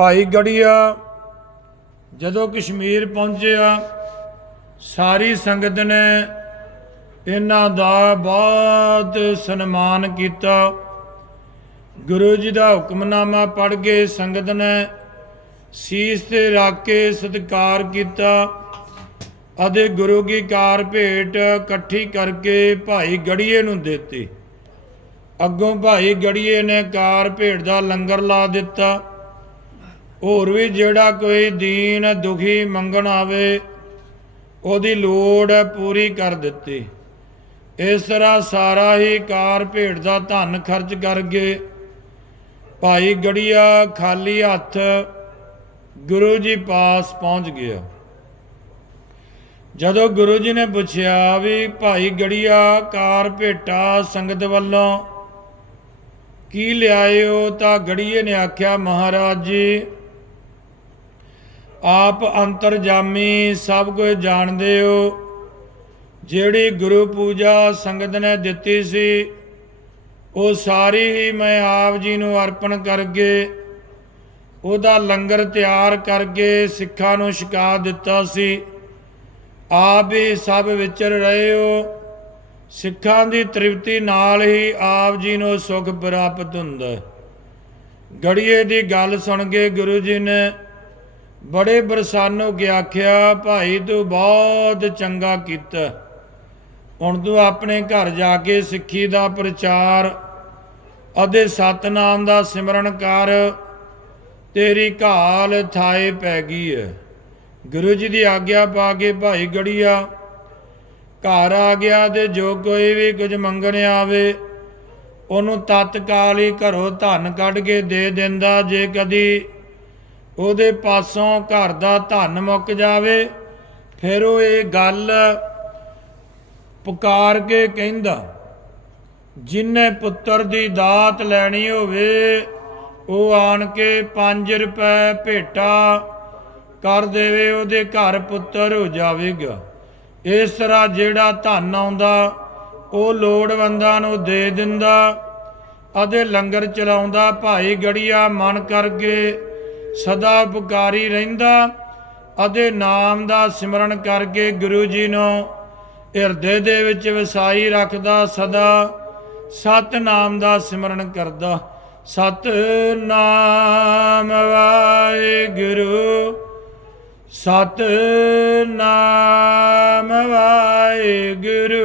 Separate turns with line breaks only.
ਭਾਈ ਗੜੀਆ, ਜਦੋਂ ਕਸ਼ਮੀਰ ਪਹੁੰਚਿਆ, ਸਾਰੀ ਸੰਗਤ ਨੇ ਇਹਨਾਂ ਦਾ ਬਹੁਤ ਸਨਮਾਨ ਕੀਤਾ। ਗੁਰੂ ਜੀ ਦਾ ਹੁਕਮਨਾਮਾ ਪੜ੍ਹ ਕੇ ਸੰਗਤ ਨੇ ਸੀਸ ਤੇ ਰੱਖ ਕੇ ਸਤਿਕਾਰ ਕੀਤਾ ਅਤੇ ਗੁਰੂ ਕੀ ਕਾਰ ਭੇਟ ਇਕੱਠੀ ਕਰਕੇ ਭਾਈ ਗੜੀਏ ਨੂੰ ਦਿੱਤੀ। ਅੱਗੋਂ ਭਾਈ ਗੜੀਏ ਨੇ ਕਾਰ ਭੇਟ ਦਾ ਲੰਗਰ ਲਾ ਦਿੱਤਾ। ਹੋਰ ਵੀ ਜਿਹੜਾ ਕੋਈ ਦੀਨ ਦੁਖੀ ਮੰਗਣ ਆਵੇ, ਉਹਦੀ ਲੋੜ ਪੂਰੀ ਕਰ ਦਿੱਤੀ। ਇਸ ਤਰ੍ਹਾਂ ਸਾਰਾ ਹੀ ਕਾਰ ਭੇਟ ਦਾ ਧਨ ਖਰਚ ਕਰਕੇ ਭਾਈ ਗੜੀਆ ਖਾਲੀ ਹੱਥ ਗੁਰੂ ਜੀ ਪਾਸ ਪਹੁੰਚ ਗਿਆ। ਜਦੋਂ ਗੁਰੂ ਜੀ ਨੇ ਪੁੱਛਿਆ ਵੀ ਭਾਈ ਗੜੀਆ, ਕਾਰ ਭੇਟਾ ਸੰਗਤ ਵੱਲੋਂ ਕੀ ਲਿਆਇਓ ਤਾਂ ਗੜੀਏ ਨੇ ਆਖਿਆ, ਮਹਾਰਾਜ ਜੀ ਆਪ ਅੰਤਰਜਾਮੀ ਸਭ ਕੁਝ ਜਾਣਦੇ ਹੋ। ਜਿਹੜੀ ਗੁਰੂ ਪੂਜਾ ਸੰਗਤ ਨੇ ਦਿੱਤੀ ਸੀ, ਉਹ ਸਾਰੀ ਹੀ ਮੈਂ ਆਪ ਜੀ ਨੂੰ ਅਰਪਣ ਕਰਕੇ, ਉਹਦਾ ਲੰਗਰ ਤਿਆਰ ਕਰਕੇ ਸਿੱਖਾਂ ਨੂੰ ਛਕਾ ਦਿੱਤਾ ਸੀ। ਆਪ ਹੀ ਸਭ ਵਿਚਰ ਰਹੇ ਹੋ। ਸਿੱਖਾਂ ਦੀ ਤ੍ਰਿਪਤੀ ਨਾਲ ਹੀ ਆਪ ਜੀ ਨੂੰ ਸੁਖ ਪ੍ਰਾਪਤ ਹੁੰਦਾ। ਗੜੀਏ ਦੀ ਗੱਲ ਸੁਣ ਕੇ ਗੁਰੂ ਜੀ ਨੇ ਬੜੇ ਬਰਸਾਨ ਹੋ ਕੇ ਆਖਿਆ, ਭਾਈ ਤੂੰ ਬਹੁਤ ਚੰਗਾ ਕੀਤਾ। ਹੁਣ ਤੂੰ ਆਪਣੇ ਘਰ ਜਾ ਕੇ ਸਿੱਖੀ ਦਾ ਪ੍ਰਚਾਰ, ਅਤੇ ਸਤਨਾਮ ਦਾ ਸਿਮਰਨ ਕਰ। ਤੇਰੀ ਘਾਲ ਥਾਏ ਪੈ ਗਈ ਹੈ ਗੁਰੂ ਜੀ ਦੀ ਆਗਿਆ ਪਾ ਕੇ ਭਾਈ ਗੜੀਆ, ਘਰ ਆ ਗਿਆ ਤੇ ਜੋ ਕੋਈ ਵੀ ਕੁਝ ਮੰਗਣ ਆਵੇ, ਉਹਨੂੰ ਤਤਕਾਲ ਹੀ ਘਰੋਂ ਧਨ ਕੱਢ ਕੇ ਦੇ ਦਿੰਦਾ ਜੇ ਕਦੀ ਉਹਦੇ ਪਾਸੋਂ ਘਰ ਦਾ ਧਨ ਮੁੱਕ ਜਾਵੇ, ਫਿਰ ਉਹ ਇਹ ਗੱਲ ਪੁਕਾਰ ਕੇ ਕਹਿੰਦਾ, ਜਿਨੇ ਪੁੱਤਰ ਦੀ ਦਾਤ ਲੈਣੀ ਹੋਵੇ, ਉਹ ਆਣ ਕੇ 5 ਰੁਪਏ ਭੇਟਾ ਕਰ ਦੇਵੇ, ਉਹਦੇ ਘਰ ਪੁੱਤਰ ਹੋ ਜਾਵੇਗਾ। ਇਸ ਤਰ੍ਹਾਂ ਜਿਹੜਾ ਧਨ ਆਉਂਦਾ, ਉਹ ਲੋੜਵੰਦਾਂ ਨੂੰ ਦੇ ਦਿੰਦਾ ਅਤੇ ਲੰਗਰ ਚਲਾਉਂਦਾ। ਭਾਈ ਗੜੀਆ ਮਨ ਕਰਕੇ ਸਦਾ ਉਪਕਾਰੀ ਰਹਿੰਦਾ, ਅਤੇ ਨਾਮ ਦਾ ਸਿਮਰਨ ਕਰਕੇ ਗੁਰੂ ਜੀ ਨੂੰ ਹਿਰਦੇ ਦੇ ਵਿੱਚ ਵਸਾਈ ਰੱਖਦਾ, ਸਦਾ ਸਤ ਨਾਮ ਦਾ ਸਿਮਰਨ ਕਰਦਾ। ਸਤ ਨਾਮ ਵਾਹਿਗੁਰੂ ਸਤ ਨਾਮ ਵਾਹਿਗੁਰੂ।